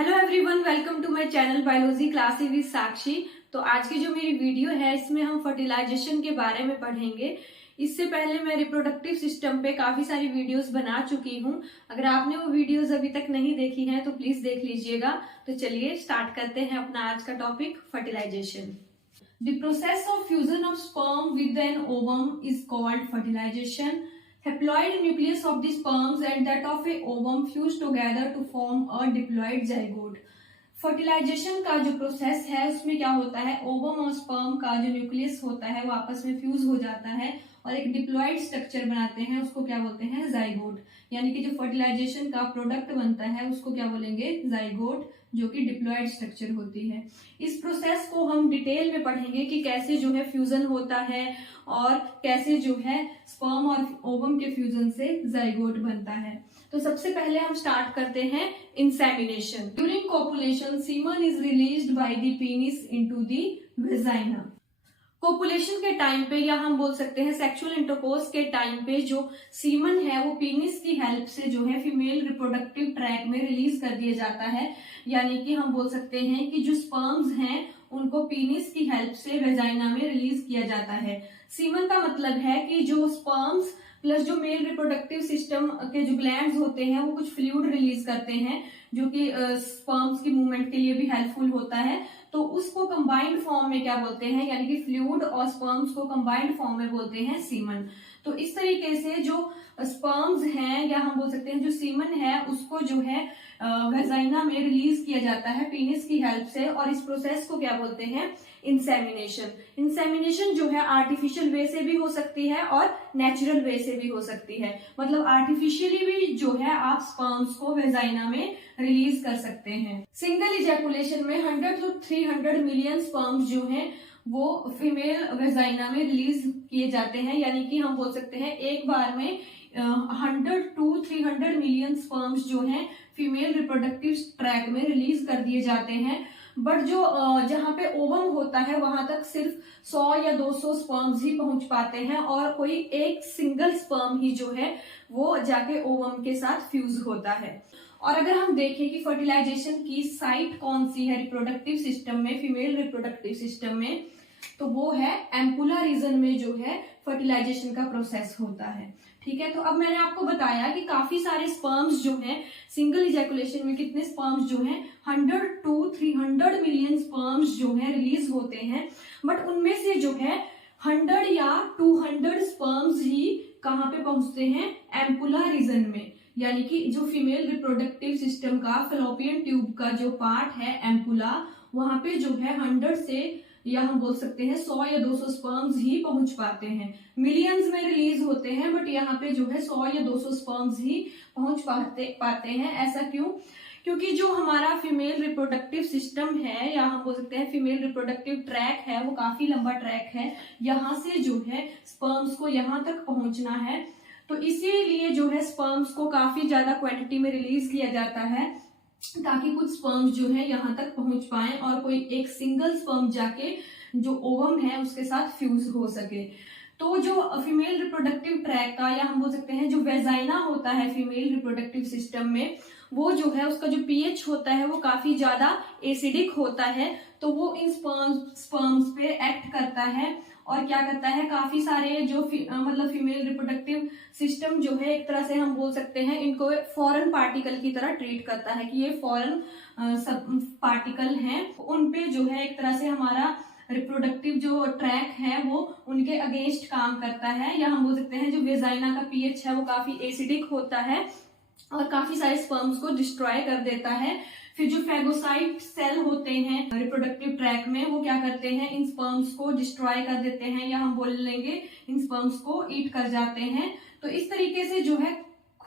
Hello everyone, welcome to my channel biology classes with Sakshi. तो आज की जो मेरी वीडियो है इसमें हम फर्टिलाइजेशन के बारे में पढ़ेंगे। इससे पहले मैं रिप्रोडक्टिव सिस्टम पे काफी सारी वीडियोस बना चुकी हूँ। अगर आपने वो वीडियोस अभी तक नहीं देखी हैं तो प्लीज देख लीजिएगा। तो चलिए स्टार्ट करते हैं अपना आज का topic fertilisation. The process of fusion of sperm with an ovum is called fertilisation. Haploid nucleus of the sperms and that of a ovum fuse together to form a diploid zygote. Fertilisation का जो process है उसमें क्या होता है, ovum और sperm का जो न्यूक्लियस होता है वो आपस में फ्यूज हो जाता है और एक डिप्लॉइड स्ट्रक्चर बनाते हैं। उसको क्या बोलते हैं, जाइगोट। यानी कि जो फर्टिलाइजेशन का प्रोडक्ट बनता है उसको क्या बोलेंगे, जाइगोट, जो कि डिप्लॉइड स्ट्रक्चर होती है। इस प्रोसेस को हम डिटेल में पढ़ेंगे कि कैसे जो है फ्यूजन होता है और कैसे जो है स्पर्म और ओवम के फ्यूजन से जाइगोट बनता है। तो सबसे पहले हम स्टार्ट करते हैं insemination. During copulation semen is released by the penis into the vagina. Copulation के टाइम पे या हम बोल सकते हैं सेक्सुअल इंटरकोर्स के टाइम पे जो सीमन है वो पेनिस की हेल्प से जो है फीमेल रिप्रोडक्टिव ट्रैक में रिलीज कर दिया जाता है। यानी कि हम बोल सकते हैं कि जो स्पर्म्स हैं उनको पेनिस की हेल्प से वेजाइना में रिलीज किया जाता है। सीमन का मतलब है कि जो स्पर्म्स प्लस जो मेल रिप्रोडक्टिव सिस्टम के जो ग्लैंड्स होते हैं वो कुछ फ्लूइड रिलीज करते हैं जो कि स्पर्म्स की मूवमेंट के लिए भी हेल्पफुल होता है। तो उसको कंबाइंड फॉर्म में क्या बोलते हैं, यानी कि फ्लूइड और स्पर्म्स को कंबाइंड फॉर्म में बोलते हैं सीमन। तो इस तरीके से जो स्पर्म्स हैं या हम बोल सकते हैं जो सीमन है उसको जो है वेजाइना में रिलीज किया जाता है पेनिस की हेल्प से। और इस प्रोसेस को क्या बोलते हैं, इंसेमिनेशन। इंसेमिनेशन जो है आर्टिफिशियल वे से भी हो सकती है और नेचुरल वे से भी हो सकती है। मतलब आर्टिफिशियली भी जो है आप स्पर्म्स को वेजाइना में रिलीज कर सकते हैं। सिंगल इजैकुलेशन में 100 to 300 मिलियन स्पर्म्स जो हैं वो फीमेल वेजाइना में रिलीज किए जाते हैं। यानी कि हम बोल सकते हैं एक बार में 100 to 300 मिलियन स्पर्म्स जो हैं फीमेल रिप्रोडक्टिव ट्रैक में रिलीज कर दिए जाते हैं। बट जो जहां पे ओवम होता है वहां तक सिर्फ 100 या 200 स्पर्म्स ही पहुंच पाते हैं और कोई एक सिंगल स्पर्म ही जो है वो जाके ओवम के साथ फ्यूज होता है। और अगर हम देखें कि फर्टिलाइजेशन की साइट कौन सी है रिप्रोडक्टिव सिस्टम में, फीमेल रिप्रोडक्टिव सिस्टम में, तो वो है एम्पुला रीजन में जो है फर्टिलाइजेशन का प्रोसेस होता है। ठीक है, तो अब मैंने आपको बताया कि काफी सारे स्पर्म्स जो हैं सिंगल इजैकुलेशन में कितने स्पर्म्स जो हैं 100 to 300 मिलियन स्पर्म्स जो हैं रिलीज होते हैं। बट उनमें से जो है 100 या 200 स्पर्म्स ही कहाँ पे पहुंचते हैं, एम्पुला रीजन में। यानी कि जो फीमेल रिप्रोडक्टिव सिस्टम का फेलोपियन ट्यूब का जो पार्ट है एम्पुला, वहां पे जो है 100 से या हम बोल सकते हैं 100 या 200 स्पर्म्स ही पहुंच पाते हैं। मिलियंस में रिलीज होते हैं बट यहाँ पे जो है 100 या 200 स्पर्म्स ही पहुंच पाते हैं। ऐसा क्यों? क्योंकि जो हमारा फीमेल रिप्रोडक्टिव सिस्टम है या हम बोल सकते हैं फीमेल रिप्रोडक्टिव ट्रैक है वो काफी लंबा ट्रैक है। यहाँ से जो है स्पर्म्स को यहाँ तक पहुंचना है, तो इसीलिए जो है स्पर्म्स को काफी ज्यादा क्वांटिटी में रिलीज किया जाता है ताकि कुछ स्पर्म्स जो है यहाँ तक पहुंच पाए और कोई एक सिंगल स्पर्म जाके जो ओवम है उसके साथ फ्यूज हो सके। तो जो फीमेल रिप्रोडक्टिव ट्रैक का या हम बोल सकते हैं जो वेजाइना होता है फीमेल रिप्रोडक्टिव सिस्टम में, वो जो है उसका जो पीएच होता है वो काफी ज्यादा एसिडिक होता है। तो वो इन स्पर्म्स पे एक्ट करता है और क्या करता है, काफी सारे जो मतलब फीमेल रिप्रोडक्टिव सिस्टम जो है एक तरह से हम बोल सकते हैं इनको फॉरेन पार्टिकल की तरह ट्रीट करता है कि ये फॉरेन पार्टिकल हैं। उन पे जो है एक तरह से हमारा रिप्रोडक्टिव जो ट्रैक है वो उनके अगेंस्ट काम करता है। या हम बोल सकते हैं जो वेजाइना का पीएच है वो काफी एसिडिक होता है और काफी सारे स्पर्म्स को डिस्ट्रॉय कर देता है। फिर जो फेगोसाइट सेल होते हैं रिप्रोडक्टिव ट्रैक में वो क्या करते हैं, इन स्पर्म्स को डिस्ट्रॉय कर देते हैं या हम बोल लेंगे इन स्पर्म्स को ईट कर जाते हैं। तो इस तरीके से जो है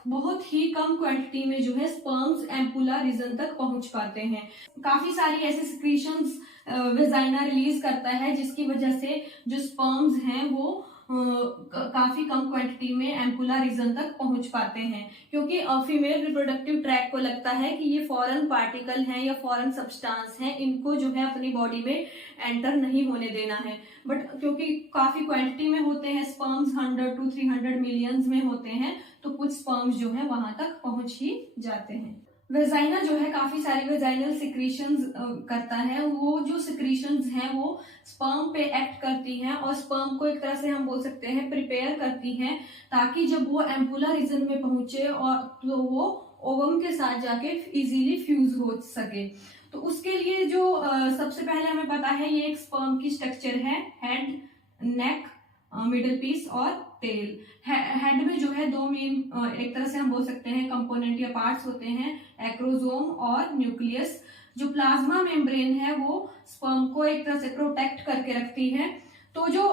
बहुत ही कम क्वांटिटी में जो है स्पर्म्स एम्पुला रीजन तक पहुंच पाते हैं। काफी सारी ऐसे सिक्रीशंस वेजाइना रिलीज करता है जिसकी वजह से जो स्पर्म्स हैं वो काफी कम क्वांटिटी में एम्पुला रीजन तक पहुंच पाते हैं। क्योंकि फीमेल रिप्रोडक्टिव ट्रैक को लगता है कि ये फॉरेन पार्टिकल हैं या फॉरेन सब्सटेंस हैं, इनको जो है अपनी बॉडी में एंटर नहीं होने देना है। बट क्योंकि काफी क्वांटिटी में होते हैं स्पर्म्स, 100 to 300 मिलियंस में होते हैं, तो कुछ स्पर्म्स जो है वहां तक पहुंच ही जाते हैं। वेजाइना जो है काफी सारी वेजाइनल सिक्रीशंस करता है। वो जो सिक्रीशंस हैं वो स्पर्म पे एक्ट करती हैं और स्पर्म को एक तरह से हम बोल सकते हैं प्रिपेयर करती हैं, ताकि जब वो एम्पुला रीजन में पहुंचे और तो वो ओवम के साथ जाके इजीली फ्यूज हो सके। तो उसके लिए जो सबसे पहले हमें पता है ये एक स्पर्म की स्ट्रक्चर है, हेड, नेक, मिडिल पीस और टेल। हेड में जो है दो मेन एक तरह से हम बोल सकते हैं कंपोनेंट या पार्ट्स होते हैं, एक्रोसोम और न्यूक्लियस। जो प्लाज्मा मेम्ब्रेन है वो स्पर्म को एक तरह से प्रोटेक्ट करके रखती है। तो जो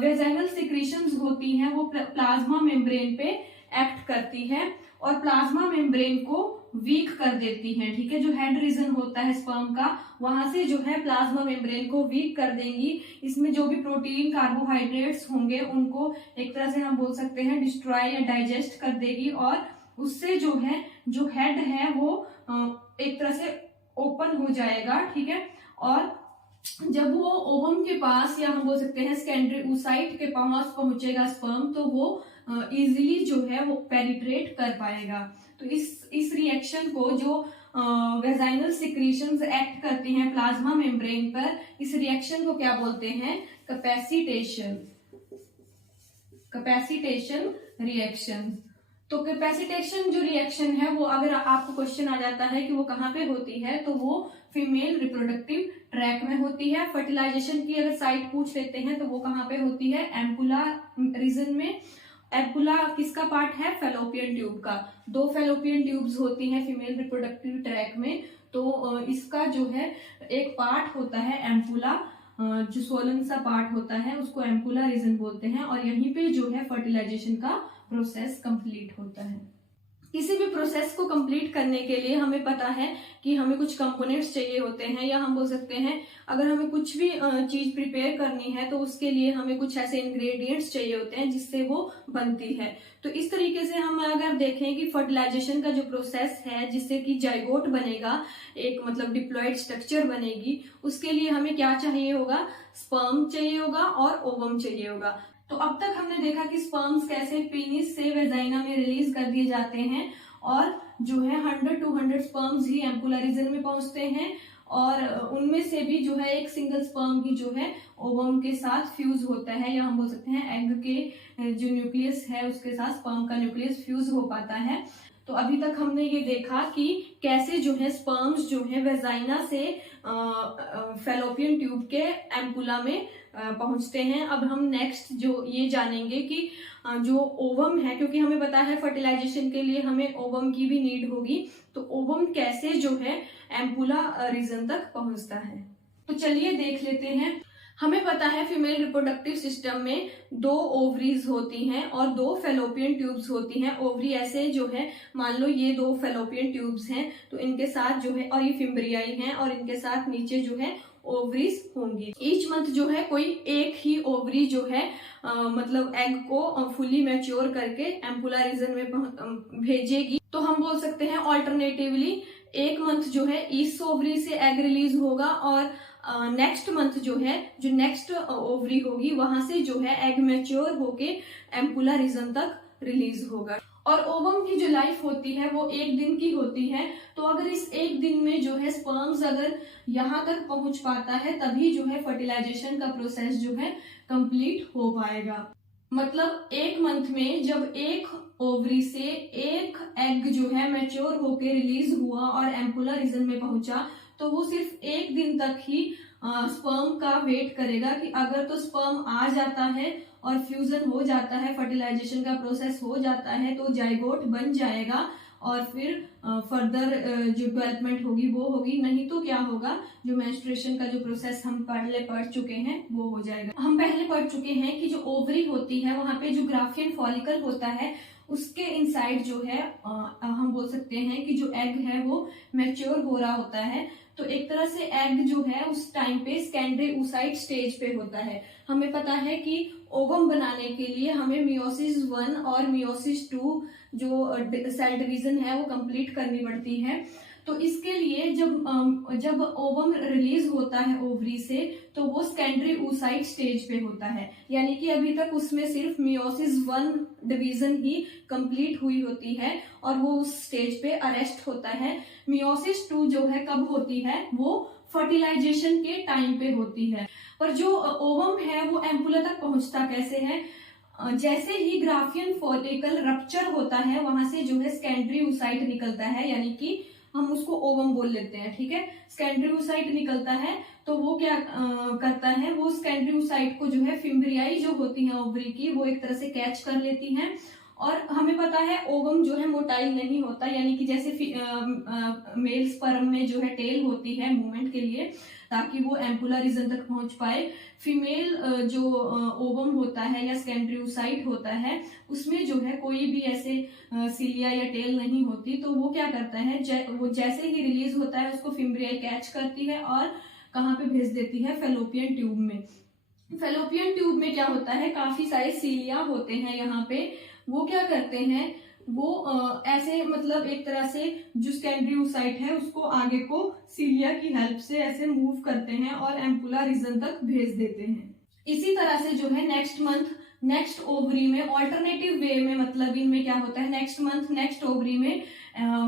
वेजाइनल सिक्रीशंस होती हैं वो प्लाज्मा मेम्ब्रेन पे एक्ट करती है और प्लाज्मा मेम्ब्रेन को वीक कर देती हैं, ठीक है। जो हेड रीजन होता है स्पर्म का, वहां से जो है प्लाज्मा मेम्ब्रेन को वीक कर देंगी। इसमें जो भी प्रोटीन, कार्बोहाइड्रेट्स होंगे उनको एक तरह से हम बोल सकते हैं डिस्ट्रॉय या डाइजेस्ट कर देगी और उससे जो है जो हेड है वो एक तरह से ओपन हो जाएगा, ठीक है। और जब वो ओवम के पास या हम बोल सकते हैं सेकेंडरी oocyte के पास पहुंचेगा स्पर्म, तो वो इजीली जो है वो पेनिट्रेट कर पाएगा। तो इस रिएक्शन को जो वेजाइनल सिक्रीशंस एक्ट करती हैं प्लाज्मा मेम्ब्रेन पर, इस रिएक्शन को क्या बोलते हैं? Capacitation reaction. तो कैपेसिटेशन जो रिएक्शन है वो अगर आपको क्वेश्चन आ जाता है कि वो कहाँ पे होती है, तो वो फीमेल रिप्रोडक्टिव ट्रैक में होती है। फर्टिलाइजेशन की अगर साइट पूछ लेते हैं तो वो कहाँ पे होती है? एम्पुला रीजन में। एम्पुला किसका पार्ट है? फैलोपियन ट्यूब का। 2 फैलोपियन ट्यूब्स होती हैं फीमेल रिप्रोडक्टिव ट्रैक में। तो इसका जो है एक पार्ट होता है एम्पुला, जो सोलन सा पार्ट होता है उसको एम्पुला रीजन बोलते हैं और यहीं पे जो है फर्टिलाइजेशन का प्रोसेस कंप्लीट होता है। किसी भी प्रोसेस को कंप्लीट करने के लिए हमें पता है कि हमें कुछ कंपोनेंट्स चाहिए होते हैं, या हम बोल सकते हैं अगर हमें कुछ भी चीज प्रिपेयर करनी है तो उसके लिए हमें कुछ ऐसे इंग्रेडिएंट्स चाहिए होते हैं जिससे वो बनती है। तो इस तरीके से हम अगर देखें कि फर्टिलाइजेशन का जो प्रोसेस है जिससे कि जाइगोट बनेगा, एक मतलब डिप्लॉयड स्ट्रक्चर बनेगी, उसके लिए हमें क्या चाहिए होगा? स्पर्म चाहिए होगा और ओवम चाहिए होगा। तो अब तक हमने देखा कि स्पर्म्स कैसे पेनिस से वेजाइना में रिलीज कर दिए जाते हैं और जो है 100-200 स्पर्म्स ही एम्पुला रीजन में पहुंचते हैं और उनमें से भी जो है एक सिंगल स्पर्म की जो है ओवम के साथ फ्यूज होता है, या हम बोल सकते हैं एग के जो न्यूक्लियस है उसके साथ स्पर्म का न्यूक्लियस फ्यूज हो पाता है। तो अभी तक हमने ये देखा कि कैसे जो है स्पर्म्स जो है वेजाइना से फैलोपियन ट्यूब के एम्पुला में पहुंचते हैं। अब हम नेक्स्ट जो ये जानेंगे कि जो ओवम है, क्योंकि हमें पता है फर्टिलाइजेशन के लिए हमें ओवम की भी नीड होगी, तो ओवम कैसे जो है एम्पुला रीजन तक पहुंचता है। तो चलिए देख लेते हैं। हमें पता है फीमेल रिप्रोडक्टिव सिस्टम में 2 ओवरीज होती हैं और 2 फैलोपियन ट्यूब्स होती हैं। ओवरी ऐसे जो है, मान लो ये 2 फैलोपियन ट्यूब्स हैं, तो इनके साथ जो है, और ये फिम्ब्रियाई हैं और इनके साथ नीचे जो है ओवरीज होंगी। ईच मंथ जो है कोई एक ही ओवरी जो है मतलब एग को फुली मैच्योर करके एम्पुला रीजन में भेजेगी। तो हम बोल सकते हैं ऑल्टरनेटिवली एक मंथ जो है इस ओवरी से एग रिलीज होगा और नेक्स्ट मंथ जो है जो नेक्स्ट ओवरी होगी वहां से जो है एग मैच्योर होके एम्पुला रीजन तक रिलीज होगा। और ओवम की जो लाइफ होती है वो 1 दिन की होती है। तो अगर इस 1 दिन में जो है स्पर्म्स अगर यहाँ तक पहुंच पाता है तभी जो है फर्टिलाइजेशन का प्रोसेस जो है कंप्लीट हो पाएगा। मतलब 1 मंथ में जब एक ओवरी से एक एग जो है मैच्योर होके रिलीज हुआ और एम्पुला रीजन में पहुंचा, तो वो सिर्फ 1 दिन तक ही स्पर्म का वेट करेगा कि अगर तो स्पर्म आ जाता है और फ्यूजन हो जाता है, फर्टिलाइजेशन का प्रोसेस हो जाता है, तो जाइगोट बन जाएगा और फिर फर्दर जो डेवलपमेंट होगी वो होगी। नहीं तो क्या होगा, जो मेंस्ट्रुएशन का जो प्रोसेस हम पहले पढ़ चुके हैं वो हो जाएगा। हम पहले पढ़ चुके हैं कि जो ओवरी होती है वहां पे जो ग्राफियन फॉलिकल होता है उसके इनसाइड जो है हम बोल सकते हैं कि जो एग है वो मैच्योर हो रहा होता है। तो एक तरह से एग जो है उस टाइम पे सेकेंडरी oocyte स्टेज पे होता है। हमें पता है कि ओवम बनाने के लिए हमें मियोसिस 1 और मियोसिस 2 जो सेल डिवीजन है वो कंप्लीट करनी पड़ती है। तो इसके लिए जब ओवम रिलीज होता है ओवरी से, तो वो सेकेंडरी oocyte स्टेज पे होता है, यानी कि अभी तक उसमें सिर्फ मियोसिस 1 डिवीजन ही कंप्लीट हुई होती है और वो उस स्टेज पे अरेस्ट होता है। मियोसिस 2 जो है कब होती है, वो फर्टिलाइजेशन के टाइम पे होती है। पर जो ओवम है वो एम्पुला तक पहुंचता कैसे है, जैसे ही ग्राफियन फॉलिकल रप्चर होता है वहां से जो है सेकेंडरी oocyte निकलता है, यानी कि हम उसको ओवम बोल लेते हैं, ठीक है। सेकेंडरी oocyte निकलता है तो वो क्या करता है, वो सेकेंडरी oocyte को जो है फिम्ब्रियाई जो होती है ओवरी की, वो एक तरह से कैच कर लेती हैं। और हमें पता है ओवम जो है मोटाइल नहीं होता, यानी कि जैसे मेल स्पर्म में जो है टेल होती है मूवमेंट के लिए ताकि वो एम्पुला रीजन तक पहुंच पाए, फीमेल जो ओवम होता है या सेकेंडरी oocyte होता है उसमें जो है कोई भी ऐसे सीलिया या टेल नहीं होती। तो वो क्या करता है, वो जैसे ही रिलीज होता है उसको फिम्ब्रियाई कैच करती है और कहाँ पे भेज देती है, फेलोपियन ट्यूब में। फेलोपियन ट्यूब में क्या होता है, काफी सारे सीलिया होते हैं यहाँ पे। वो क्या करते हैं, वो ऐसे मतलब एक तरह से जो सेकेंडरी oocyte है उसको आगे को सीलिया की हेल्प से ऐसे मूव करते हैं और एम्पुला रीजन तक भेज देते हैं। इसी तरह से जो है नेक्स्ट मंथ नेक्स्ट ओवरी में ऑल्टरनेटिव वे में, मतलब इनमें क्या होता है, नेक्स्ट मंथ नेक्स्ट ओवरी में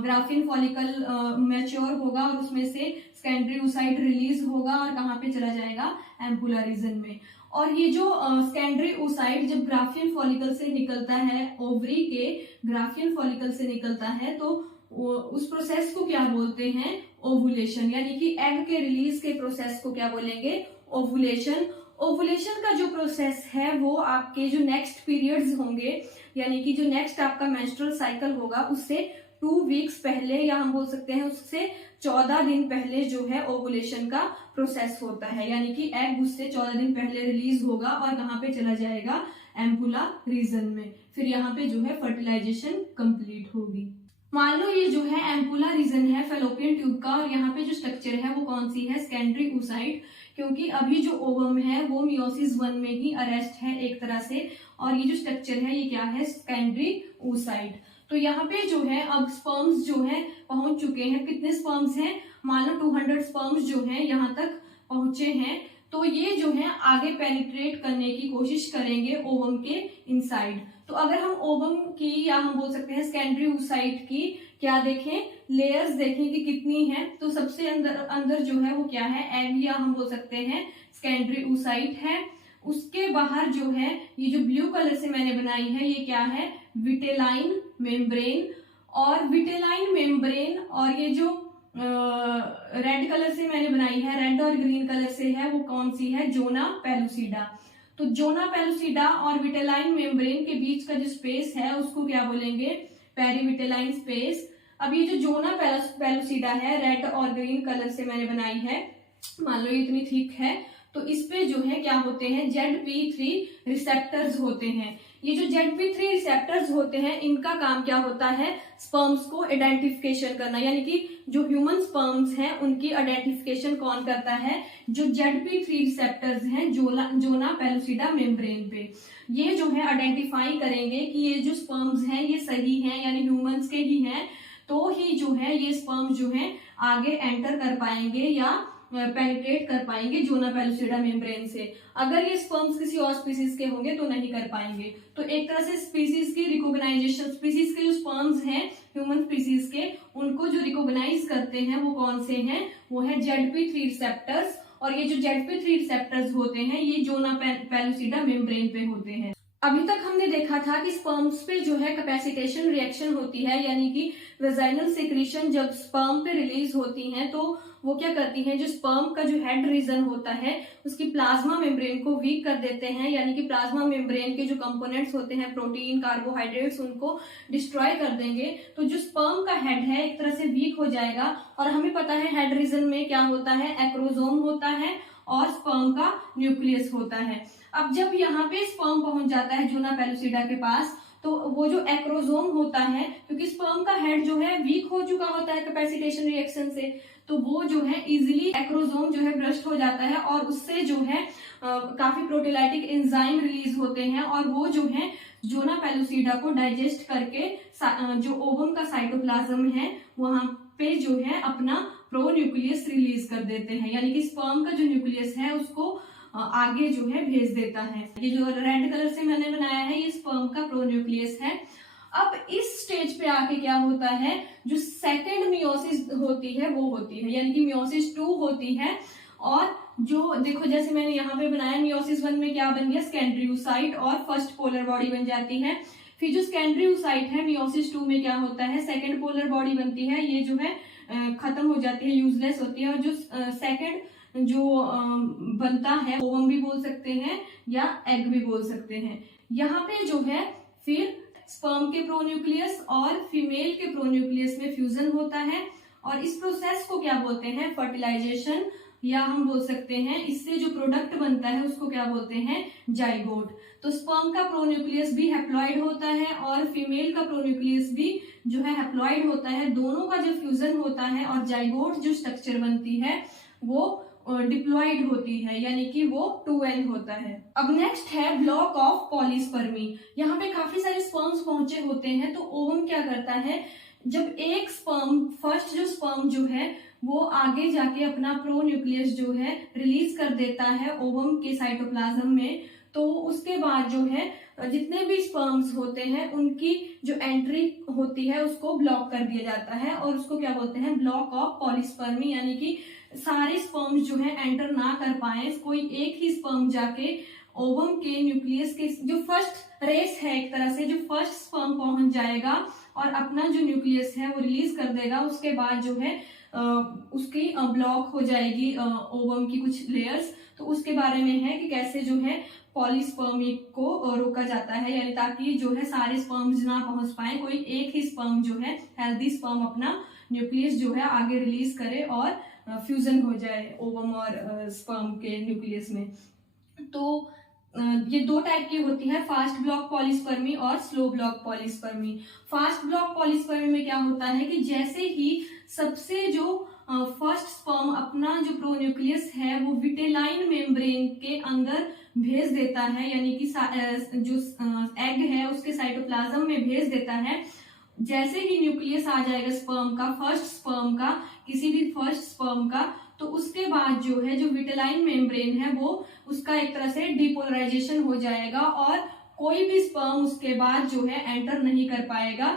ग्राफियन फॉलिकल मैच्योर होगा और उसमें से सेकेंडरी oocyte रिलीज होगा और कहाँ पे चला जाएगा, एम्पुला रीजन में। और ये जो सेकेंडरी oocyte जब ग्राफियन फॉलिकल से निकलता है, ओवरी के ग्राफियन फॉलिकल से निकलता है, तो उस प्रोसेस को क्या बोलते हैं, ओवुलेशन, यानी कि एग के रिलीज के प्रोसेस को क्या बोलेंगे, ओवुलेशन। ओवुलेशन का जो प्रोसेस है वो आपके जो नेक्स्ट पीरियड्स होंगे, यानी कि जो नेक्स्ट आपका मेंस्ट्रुअल साइकिल होगा उससे 2 वीक्स पहले, या हम बोल सकते हैं उससे 14 दिन पहले जो है ओवुलेशन का प्रोसेस होता है, यानी कि एग उससे 14 दिन पहले रिलीज होगा और कहाँ पे चला जाएगा, एम्पुला रीजन में। फिर यहाँ पे जो है फर्टिलाइजेशन कंप्लीट होगी। मान लो ये जो है एम्पुला रीजन है फेलोपियन ट्यूब का, और यहाँ पे जो स्ट्रक्चर है वो कौन सी है, सेकेंडरी oocyte, क्योंकि अभी जो ओवम है वो मियोसिस 1 में ही अरेस्ट है एक तरह से, और ये जो स्ट्रक्चर है ये क्या है, सेकेंडरी oocyte। तो यहाँ पे जो है अब स्पर्म्स जो है पहुंच चुके हैं, कितने स्पर्म्स हैं, मान लो 200 स्पर्म्स जो हैं यहाँ तक पहुंचे हैं। तो ये जो है आगे पेनिट्रेट करने की कोशिश करेंगे ओवम के इनसाइड। तो अगर हम ओवम की, या हम बोल सकते हैं सेकेंडरी oocyte की क्या देखें, लेयर्स देखें कि कितनी है, तो सबसे अंदर जो है वो क्या है, एग, या हम बोल सकते हैं सेकेंडरी oocyte है। उसके बाहर जो है ये जो ब्लू कलर से मैंने बनाई है ये क्या है, विटेलाइन मेम्ब्रेन। और विटेलाइन मेम्ब्रेन और ये जो रेड कलर से मैंने बनाई है, रेड और ग्रीन कलर से है, वो कौन सी है, जोना पेलुसिडा। तो जोना पेलुसिडा और विटेलाइन मेम्ब्रेन के बीच का जो स्पेस है उसको क्या बोलेंगे, पेरीविटेलाइन स्पेस। अब ये जो जोना पेलुसिडा है, रेड और ग्रीन कलर से मैंने बनाई है, मान लो इतनी थिक है, तो इस पे जो है क्या होते हैं, ZP3 रिसेप्टर्स होते हैं। ये जो ZP3 रिसेप्टर्स होते हैं इनका काम क्या होता है, स्पर्म्स को आइडेंटिफिकेशन करना, यानी कि जो ह्यूमन स्पर्म्स हैं उनकी आइडेंटिफिकेशन कौन करता है, जो ZP3 रिसेप्टर्स हैं जोना पेलुसिडा मेम्ब्रेन पे। ये जो है आइडेंटिफाई करेंगे कि ये जो स्पर्म्स हैं ये सही हैं, यानी ह्यूमंस के ही हैं, तो ही जो है ये स्पर्म्स जो है आगे एंटर कर पाएंगे या पेनिट्रेट कर पाएंगे जोना पेलुसिडा मेम्ब्रेन से। अगर ये स्पर्म्स किसी और स्पीसीज के होंगे तो नहीं कर पाएंगे। तो एक तरह से स्पीसीज की रिकॉग्नाइजेशन, स्पीसीज के जो स्पर्म्स हैं ह्यूमन स्पीसीज के, उनको जो रिकॉग्नाइज करते हैं वो कौन से हैं, वो है ZP3 रिसेप्टर्स। और ये जो ZP3 रिसेप्टर्स होते हैं ये जोना पेलुसिडा मेम्ब्रेन पे होते हैं। अभी तक हमने देखा था कि स्पर्म्स पे जो है कैपेसिटेशन रिएक्शन होती है, यानी कि वेजाइनल सेक्रीशन जब स्पर्म पे रिलीज होती हैं तो वो क्या करती हैं, जो स्पर्म का जो हेड रीजन होता है उसकी प्लाज्मा मेम्ब्रेन को वीक कर देते हैं, यानी कि प्लाज्मा मेम्ब्रेन के जो कंपोनेंट्स होते हैं, प्रोटीन, कार्बोहाइड्रेट्स, उनको डिस्ट्रॉय कर देंगे। तो जो स्पर्म का हेड है एक तरह से वीक हो जाएगा। और हमें पता है हेड रीजन में क्या होता है, एक्रोसोम होता है और स्पर्म का न्यूक्लियस होता है। अब जब यहाँ पे स्पर्म पहुंच जाता है जोना पेलुसिडा के पास, तो वो जो एक्रोसोम होता है, क्योंकि स्पर्म का हेड जो है वीक हो चुका होता है कैपेसिटेशन रिएक्शन से, तो वो जो है इजीली एक्रोसोम जो है ब्रस्ट हो जाता है और उससे जो है काफी प्रोटीलाइटिक एंजाइम रिलीज होते हैं और वो जो है जोना पेलुसिडा को डाइजेस्ट करके जो ओवम का साइटोप्लाज्म है वहां पे जो है अपना प्रो न्यूक्लियस रिलीज कर देते हैं, यानी कि स्पर्म का जो न्यूक्लियस है उसको आगे जो है भेज देता है। ये जो रेड कलर से मैंने बनाया है ये स्पर्म का प्रो न्यूक्लियस है। अब इस स्टेज पे आके क्या होता है, जो सेकेंड मियोसिस होती है वो होती है, यानी कि मियोसिस 2 होती है। और जो देखो जैसे मैंने यहाँ पे बनाया, मियोसिस 1 में क्या बन गया, सेकेंडरी oocyte और फर्स्ट पोलर बॉडी बन जाती है। फिर जो सेकेंडरी oocyte है मियोसिस 2 में क्या होता है, सेकेंड पोलर बॉडी बनती है, ये जो है खत्म हो जाती है, यूजलेस होती है। और जो सेकेंड जो बनता है ओवम भी बोल सकते हैं या एग भी बोल सकते हैं। यहाँ पे जो है फिर स्पर्म के प्रोन्यूक्लियस और फीमेल के प्रोन्यूक्लियस में फ्यूजन होता है और इस प्रोसेस को क्या बोलते हैं, फर्टिलाइजेशन, या हम बोल सकते हैं इससे जो प्रोडक्ट बनता है उसको क्या बोलते हैं, जाइगोट। तो स्पर्म का प्रोन्यूक्लियस भी हैप्लॉइड होता है और फीमेल का प्रोन्यूक्लियस भी जो है हैप्लॉइड होता है। दोनों का जब फ्यूजन होता है और जाइगोट जो स्ट्रक्चर बनती है वो डिप्लॉइड होती है, यानी कि वो 2N होता है। अब नेक्स्ट है ब्लॉक ऑफ पॉलीस्पर्मी। यहाँ पे काफी सारे स्पर्म्स पहुंचे होते हैं, तो ओवम क्या करता है, जब एक स्पर्म फर्स्ट जो स्पर्म जो है वो आगे जाके अपना प्रो न्यूक्लियस जो है रिलीज कर देता है ओवम के साइटोप्लाज्म में, तो उसके बाद जो है जितने भी स्पर्म्स होते हैं उनकी जो एंट्री होती है उसको ब्लॉक कर दिया जाता है और उसको क्या बोलते हैं, ब्लॉक ऑफ पॉलीस्पर्मी, यानी कि सारे स्पर्म्स जो है एंटर ना कर पाए, कोई एक ही स्पर्म जाके ओवम के न्यूक्लियस के जो फर्स्ट रेस है, एक तरह से जो फर्स्ट स्पर्म पहुंच जाएगा और अपना जो न्यूक्लियस है वो रिलीज कर देगा। उसके बाद जो है उसकी ब्लॉक हो जाएगी ओवम की कुछ लेयर्स। तो उसके बारे में है कि कैसे जो है पॉलीस्पर्मी को रोका जाता है, यानी ताकि जो है सारे स्पर्म्स ना पहुंच पाए, कोई एक ही स्पर्म जो है हेल्दी स्पर्म अपना न्यूक्लियस जो है आगे रिलीज करे और फ्यूजन हो जाए ओवम और स्पर्म के न्यूक्लियस में। तो ये दो टाइप की होती है, फास्ट ब्लॉक पॉलीस्पर्मी और slow block polyspermy. Fast block polyspermy में क्या होता है कि जैसे ही सबसे जो फर्स्ट स्पर्म अपना जो प्रोन्यूक्लियस है वो विटेलाइन मेम्ब्रेन के अंदर भेज देता है, यानी कि जो एग है उसके साइटोप्लाज्म में भेज देता है। जैसे ही न्यूक्लियस आ जाएगा स्पर्म का, फर्स्ट स्पर्म का, किसी भी फर्स्ट स्पर्म का, तो उसके बाद जो है जो विटेलाइन मेम्ब्रेन है वो उसका एक तरह से डिपोलराइजेशन हो जाएगा और कोई भी स्पर्म उसके बाद जो है एंटर नहीं कर पाएगा,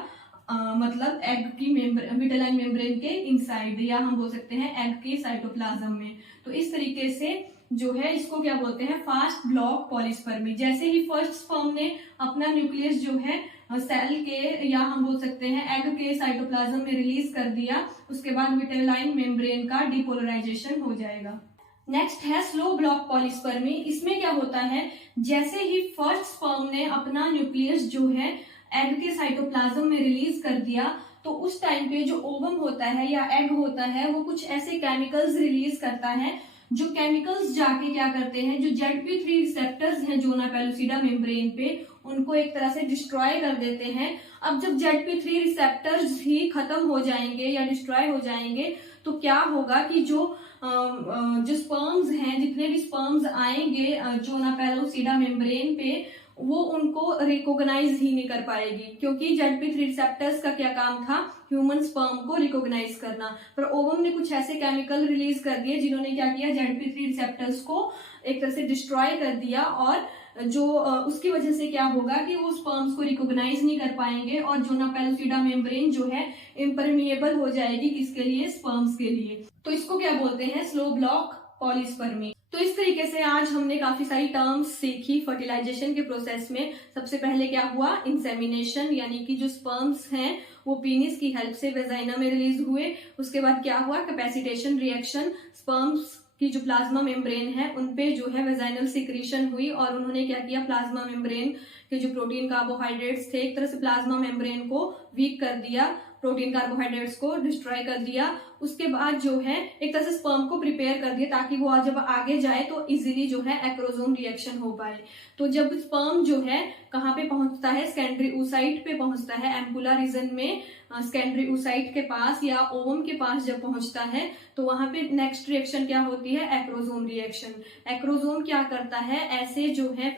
मतलब एग की विटेलाइन मेम्ब्रेन के इनसाइड, या हम बोल सकते हैं एग के साइटोप्लाज्म में। तो इस तरीके से जो है इसको क्या बोलते हैं, फास्ट ब्लॉक पॉलीस्पर्मी। जैसे ही फर्स्ट स्पर्म ने अपना न्यूक्लियस जो है सेल के, या हम बोल सकते हैं एग के साइटोप्लाज्म में रिलीज कर दिया, उसके बाद विटेलाइन मेम्ब्रेन का डिपोलराइजेशन हो जाएगा। नेक्स्ट है स्लो ब्लॉक पॉलीस्पर्मी। इसमें क्या होता है, जैसे ही फर्स्ट स्पर्म ने अपना न्यूक्लियस जो है एग के साइटोप्लाज्म में रिलीज कर दिया, तो उस टाइम पे जो ओवम होता है या एग होता है वो कुछ ऐसे केमिकल्स रिलीज करता है, जो केमिकल्स जाके क्या करते हैं, जो ZP3 रिसेप्टर्स हैं जोना पेलुसिडा मेम्ब्रेन पे, उनको एक तरह से डिस्ट्रॉय कर देते हैं। अब जब ZP3 रिसेप्टर्स ही खत्म हो जाएंगे या डिस्ट्रॉय हो जाएंगे तो क्या होगा कि जो स्पर्म्स हैं, जितने भी स्पर्म्स आएंगे जोना पेलुसिडा मेम्ब्रेन पे, वो उनको रिकॉग्नाइज ही नहीं कर पाएगी, क्योंकि ZP3 रिसेप्टर्स का क्या काम था, ह्यूमन स्पर्म को रिकॉग्नाइज करना। पर ओवम ने कुछ ऐसे केमिकल रिलीज कर दिए जिन्होंने क्या किया, ZP3 रिसेप्टर्स को एक तरह से डिस्ट्रॉय कर दिया, और जो उसकी वजह से क्या होगा कि वो स्पर्म्स को रिकॉग्नाइज नहीं कर पाएंगे और जोना पेलुसिडा मेम्ब्रेन जो है इम्परमिएबल हो जाएगी, किसके लिए, स्पर्म्स के लिए। तो इसको क्या बोलते हैं, स्लो ब्लॉक पॉलीस्पर्मी। तो इस तरीके से आज हमने काफी सारी टर्म्स सीखी फर्टिलाइजेशन के प्रोसेस में। सबसे पहले क्या हुआ, इंसेमिनेशन, यानी कि जो स्पर्म्स हैं वो पीनिस की हेल्प से वेजाइना में रिलीज हुए। उसके बाद क्या हुआ, कैपेसिटेशन रिएक्शन, स्पर्म्स की जो प्लाज्मा मेम्ब्रेन है उनपे जो है वेजाइनल सिक्रीशन हुई और उन्होंने क्या किया, प्लाज्मा मेम्ब्रेन के जो प्रोटीन कार्बोहाइड्रेट्स थे एक तरह से प्लाज्मा मेम्ब्रेन को वीक कर दिया, प्रोटीन कार्बोहाइड्रेट्स को डिस्ट्रॉय कर दिया। उसके बाद जो है एक तरह से स्पर्म को प्रिपेयर कर दिया ताकि वो जब आगे जाए तो इजीली जो है एक्रोसोम रिएक्शन हो पाए। तो जब स्पर्म जो है कहाँ पे पहुंचता है, सेकेंडरी oocyte पे पहुंचता है, एम्पुला रीजन में सेकेंडरी oocyte के पास या ओवम के पास जब पहुंचता है तो वहां पे नेक्स्ट रिएक्शन क्या होती है, एक्रोसोम रिएक्शन। एक्रोसोम क्या करता है, ऐसे जो है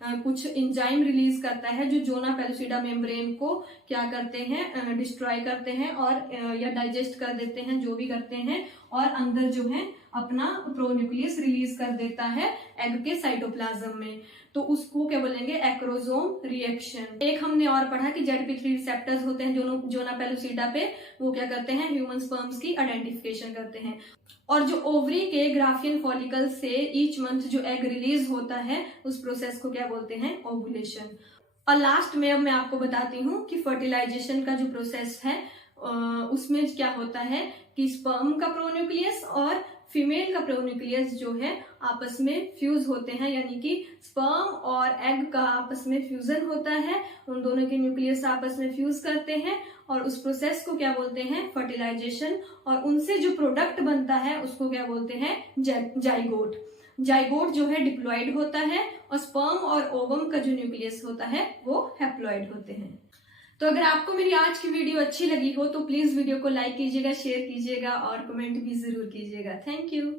कुछ एंजाइम रिलीज करता है जो जोना पेलुसिडा मेम्ब्रेन को क्या करते हैं, डिस्ट्रॉय करते हैं और या डाइजेस्ट कर देते हैं, जो भी करते हैं, और अंदर जो है अपना प्रोन्यूक्लियस रिलीज कर देता है एग के साइटोप्लाज्म में। तो उसको क्या बोलेंगे, एक्रोसोम रिएक्शन। एक हमने और पढ़ा कि ZP3 रिसेप्टर्स होते हैं जोना पेलुसिडा पे, वो क्या करते हैं, ह्यूमन स्पर्म्स की आइडेंटिफिकेशन करते हैं। और जो ओवरी के ग्राफियन फॉलिकल से ईच मंथ जो एग रिलीज होता है, उस प्रोसेस को क्या बोलते हैं, ओवुलेशन। और लास्ट में अब मैं आपको बताती हूँ कि फर्टिलाइजेशन का जो प्रोसेस है उसमें क्या होता है कि स्पर्म का प्रोन्यूक्लियस और फीमेल का प्रोन्यूक्लियस जो है आपस में फ्यूज होते हैं, यानी कि स्पर्म और एग का आपस में फ्यूजन होता है, उन दोनों के न्यूक्लियस आपस में फ्यूज करते हैं और उस प्रोसेस को क्या बोलते हैं, फर्टिलाइजेशन। और उनसे जो प्रोडक्ट बनता है उसको क्या बोलते हैं, जाइगोट। जाइगोट जो है डिप्लॉइड होता है और स्पर्म और ओवम का जो न्यूक्लियस होता है वो हैप्लॉइड होते हैं। तो अगर आपको मेरी आज की वीडियो अच्छी लगी हो तो प्लीज वीडियो को लाइक कीजिएगा, शेयर कीजिएगा और कमेंट भी जरूर कीजिएगा। Thank you.